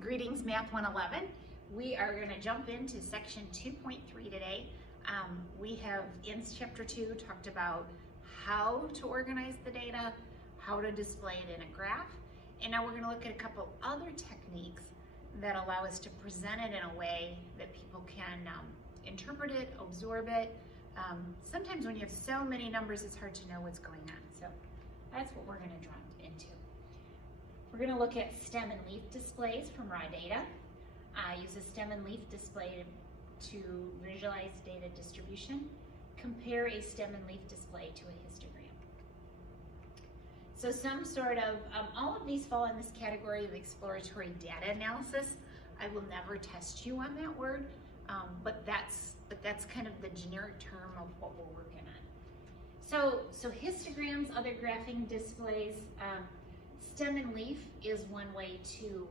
Greetings, Math 111. We are going to jump into section 2.3 today. We have in chapter 2 talked about how to organize the data, how to display it in a graph, and now we're going to look at a couple other techniques that allow us to present it in a way that people can interpret it, absorb it. Sometimes when you have so many numbers, it's hard to know what's going on. So that's what we're going to jump into. We're going to look at stem and leaf displays from raw data. Use a stem and leaf display to visualize data distribution. Compare a stem and leaf display to a histogram. So some sort of, all of these fall in this category of exploratory data analysis. I will never test you on that word, but that's kind of the generic term of what we're working on. So histograms, other graphing displays, stem and leaf is one way to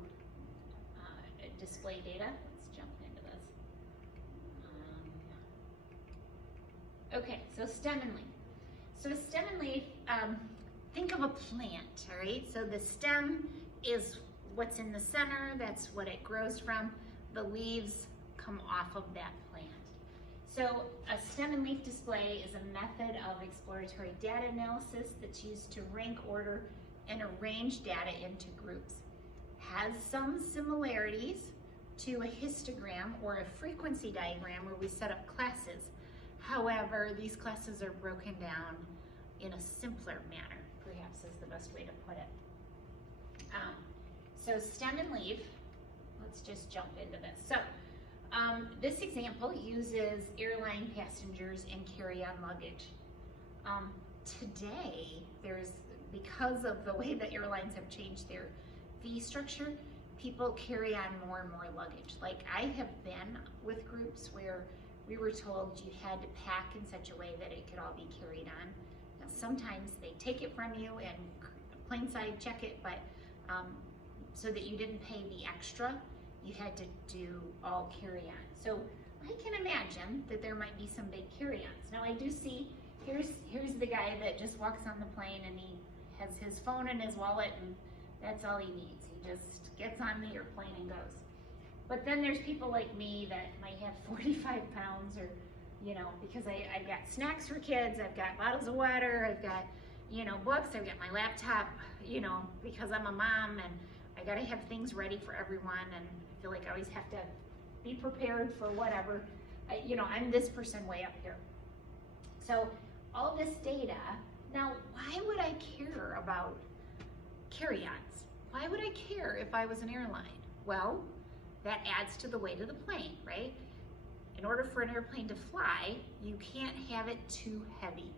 display data. Let's jump into this. Okay, so stem and leaf. So a stem and leaf, think of a plant, all right? So the stem is what's in the center, that's what it grows from. The leaves come off of that plant. So a stem and leaf display is a method of exploratory data analysis that's used to rank, order, and arrange data into groups. Has some similarities to a histogram or a frequency diagram where we set up classes. However, these classes are broken down in a simpler manner, perhaps is the best way to put it. So stem and leaf, let's just jump into this. So this example uses airline passengers and carry-on luggage. Today, because of the way that airlines have changed their fee structure, people carry on more and more luggage. Like I have been with groups where we were told you had to pack in such a way that it could all be carried on. Now sometimes they take it from you and plain side check it, but so that you didn't pay the extra, you had to do all carry on. So I can imagine that there might be some big carry-ons. Now I do see, here's the guy that just walks on the plane and he has his phone and his wallet and that's all he needs. He just gets on the airplane and goes. But then there's people like me that might have 45 pounds or, because I've got snacks for kids, I've got bottles of water, I've got, books, I've got my laptop, because I'm a mom and I gotta have things ready for everyone and I feel like I always have to be prepared for whatever. I'm this person way up here. So all this data, now why would I care about carry-ons? Why would I care if I was an airline? Well, that adds to the weight of the plane, right? In order for an airplane to fly, you can't have it too heavy.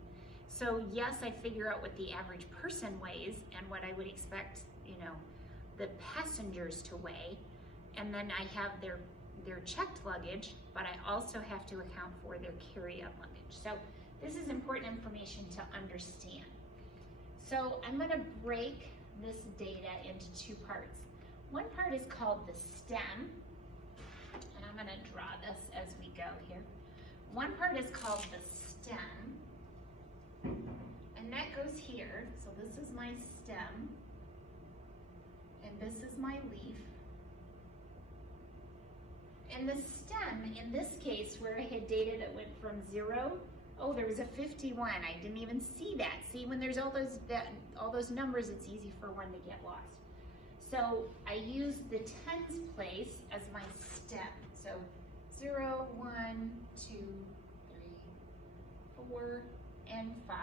So yes, I figure out what the average person weighs and what I would expect, the passengers to weigh, and then I have their checked luggage, but I also have to account for their carry-on luggage. So this is important information to understand. So I'm going to break this data into two parts. One part is called the stem, and I'm going to draw this as we go here. One part is called the stem, and that goes here. So this is my stem, and this is my leaf. And the stem, in this case, where I had data that went from 0, oh, there was a 51. I didn't even see that. See, when there's all those numbers, it's easy for one to get lost. So I use the tens place as my stem. So 0, 1, 2, 3, 4, and 5.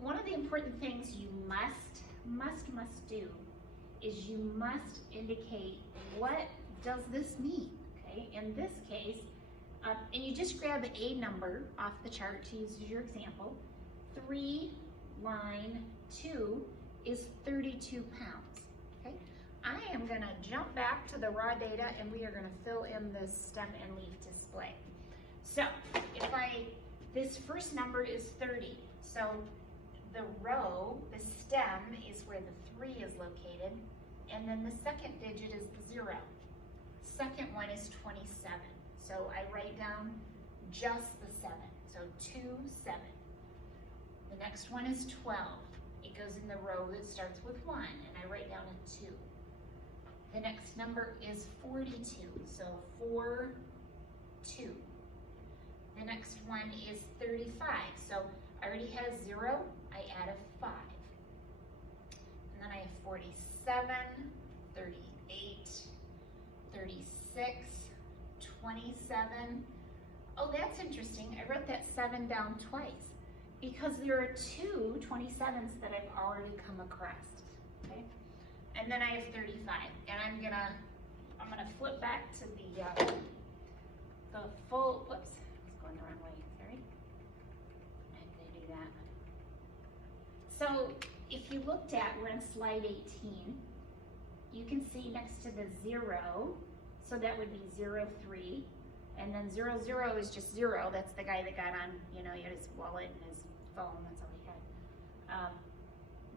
One of the important things you must do is you must indicate what does this mean, okay? In this case, and you just grab a number off the chart to use as your example. 3 line 2 is 32 pounds, okay? I am gonna jump back to the raw data and we are gonna fill in this stem and leaf display. So this first number is 30. So the row, the stem is where the 3 is located, and then the second digit is the 0. Second one is 27. So I write down just the 7. So 2, 7. The next one is 12. It goes in the row that starts with 1, and I write down a 2. The next number is 42, so 4, 2. The next one is 35, so I already had a 0, I add a 5. And then I have 47, 38, 36, 27. Oh, that's interesting. I wrote that 7 down twice because there are 2 27s that I've already come across, okay? And then I have 35, and I'm gonna flip back to the full, whoops, it's going the wrong way, sorry. I'm gonna do that. So if you looked at, we're on slide 18, you can see next to the 0, so that would be 0, 3, and then 0, 0 is just 0. That's the guy that got on, you know, he had his wallet and his phone, that's all he had.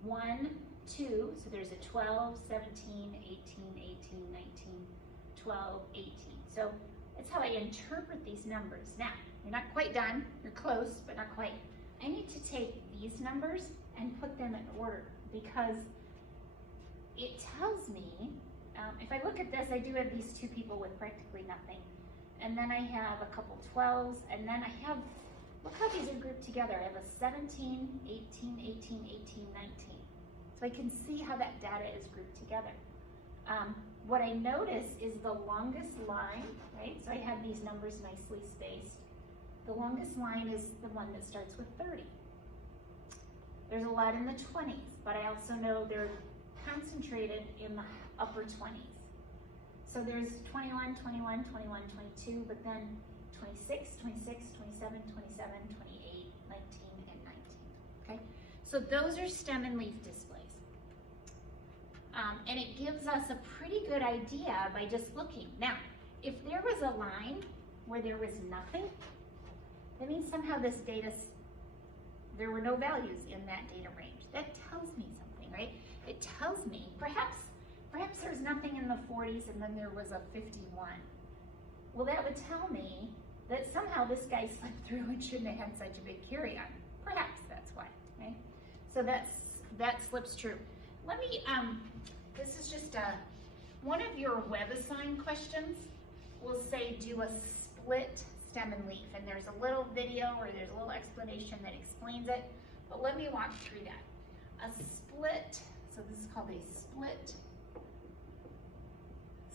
1, 2, so there's a 12, 17, 18, 18, 19, 12, 18. So that's how I interpret these numbers. Now, you're not quite done, you're close, but not quite. I need to take these numbers and put them in order because it tells me, if I look at this, I do have these 2 people with practically nothing. And then I have a couple 12s, and then I have, look how these are grouped together. I have a 17, 18, 18, 18, 19. So I can see how that data is grouped together. What I notice is the longest line, right? So I have these numbers nicely spaced. The longest line is the one that starts with 30. There's a lot in the 20s, but I also know they're concentrated in the upper 20s. So there's 21, 21, 21, 22, but then 26, 26, 27, 27, 28, 19, and 19, okay? So those are stem and leaf displays. And it gives us a pretty good idea by just looking. Now, if there was a line where there was nothing, that means somehow this data, there were no values in that data range. That tells me something, right? It tells me, perhaps there's nothing in the 40s and then there was a 51. Well, that would tell me that somehow this guy slipped through and shouldn't have had such a big carry-on. Perhaps that's why, right? So that slips true. Let me, this is just one of your web-assigned questions will say do a split stem and leaf, and there's a little video or there's a little explanation that explains it, but let me walk through that. A split, so this is called a split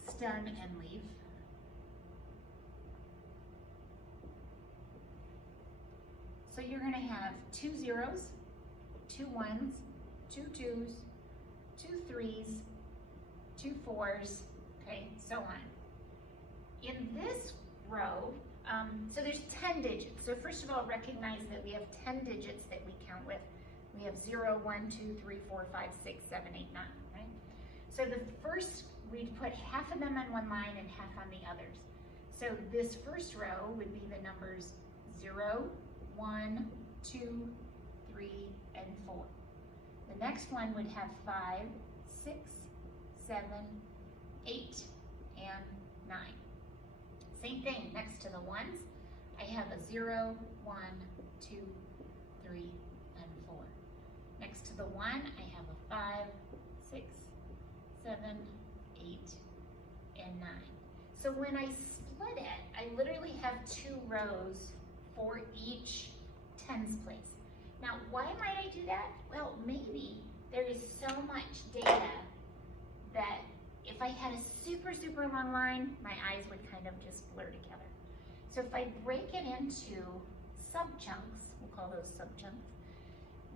stem and leaf. So you're going to have 2 zeros, 2 1s, 2 2s, 2 3s, 2 4s, okay, so on. In this row, so there's 10 digits. So first of all, recognize that we have 10 digits that we count with. We have 0, 1, 2, 3, 4, 5, 6, 7, 8, 9, right? So the first, we'd put half of them on one line and half on the others. So this first row would be the numbers 0, 1, 2, 3, and 4. The next one would have 5, 6, 7, 8, and 9. Same thing, next to the ones, I have a 0, 1, 2, 3, and 4. Next to the 1, I have a 5, 6, 7, 8, and 9. So when I split it, I literally have 2 rows for each tens place. Now, why might I do that? Well, maybe there is so much data that if I had a super, super long line, my eyes would kind of just blur together. So if I break it into sub-chunks, we'll call those sub-chunks,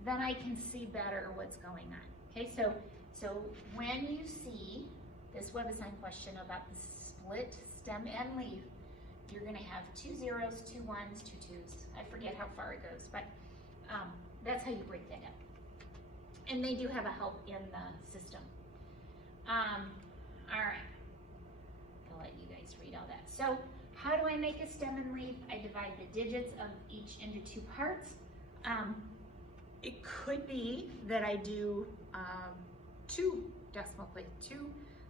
then I can see better what's going on. Okay, so when you see this web-assigned question about the split stem and leaf, you're gonna have 2 zeros, 2 1s, 2 2s. I forget how far it goes, but that's how you break that up. And they do have a help in the system. All right, I'll let you guys read all that. So how do I make a stem and leaf? I divide the digits of each into 2 parts. It could be that I do 2 decimal places, 2,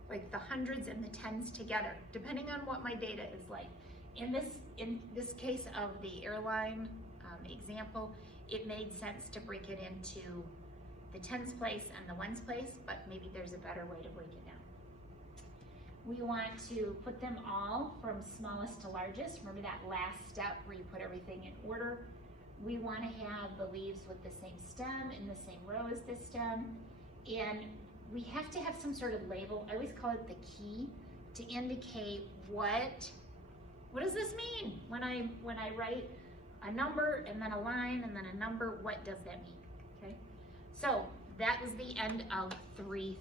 like the hundreds and the tens together, depending on what my data is like. In this case of the airline example, it made sense to break it into the tens place and the ones place, but maybe there's a better way to break it down. We want to put them all from smallest to largest. Remember that last step where you put everything in order. We want to have the leaves with the same stem in the same row as the stem. And we have to have some sort of label. I always call it the key to indicate what does this mean? When I write a number and then a line and then a number, what does that mean? Okay. So that was the end of 3-3.